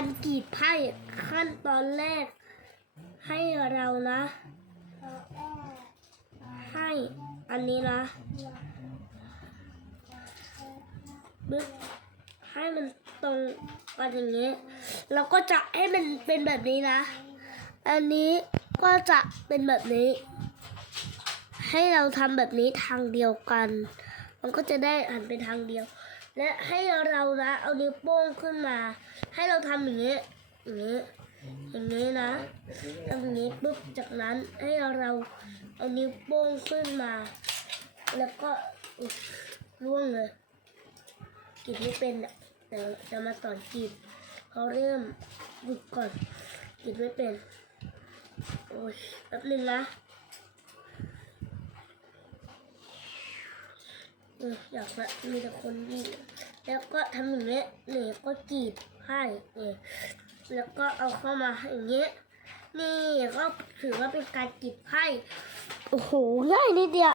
การกรีดไพ่ขั้นตอนแรก ให้เรานะ ให้อันนี้นะบึ๊บให้มันตรงกันอย่างนี้เราก็จะให้มันเป็นแบบนี้นะ อันนี้ก็จะเป็นแบบนี้ ให้เราทำแบบนี้ทางเดียวกัน มันก็จะได้หันไปทางเดียว และให้เรานะเอานิ้วโป้งขึ้นมา ให้เราทำอย่างนี้อย่างนี้อย่างนี้นะทำอย่างนี้ปุ๊บจากนั้นให้เราเอานิ้วโป้งขึ้นมา แล้วก็อุ๊ยร่วงเลยกรีดไม่เป็นอะเดี๋ยวจะมาสอนกรีดเขาเริ่มฝึกก่อนกรีดไม่เป็นโอ้ยแป๊บนึงนะ อยากละมีแต่คนดีแล้วก็ทำอย่างเงี้ยนี่ก็กรีดให้เนี่แล้วก็เอาเข้ามาอย่างเงี้ยนี่ก็ถือว่าเป็นการกรีดให้โอ้โหง่ายนิดเดียว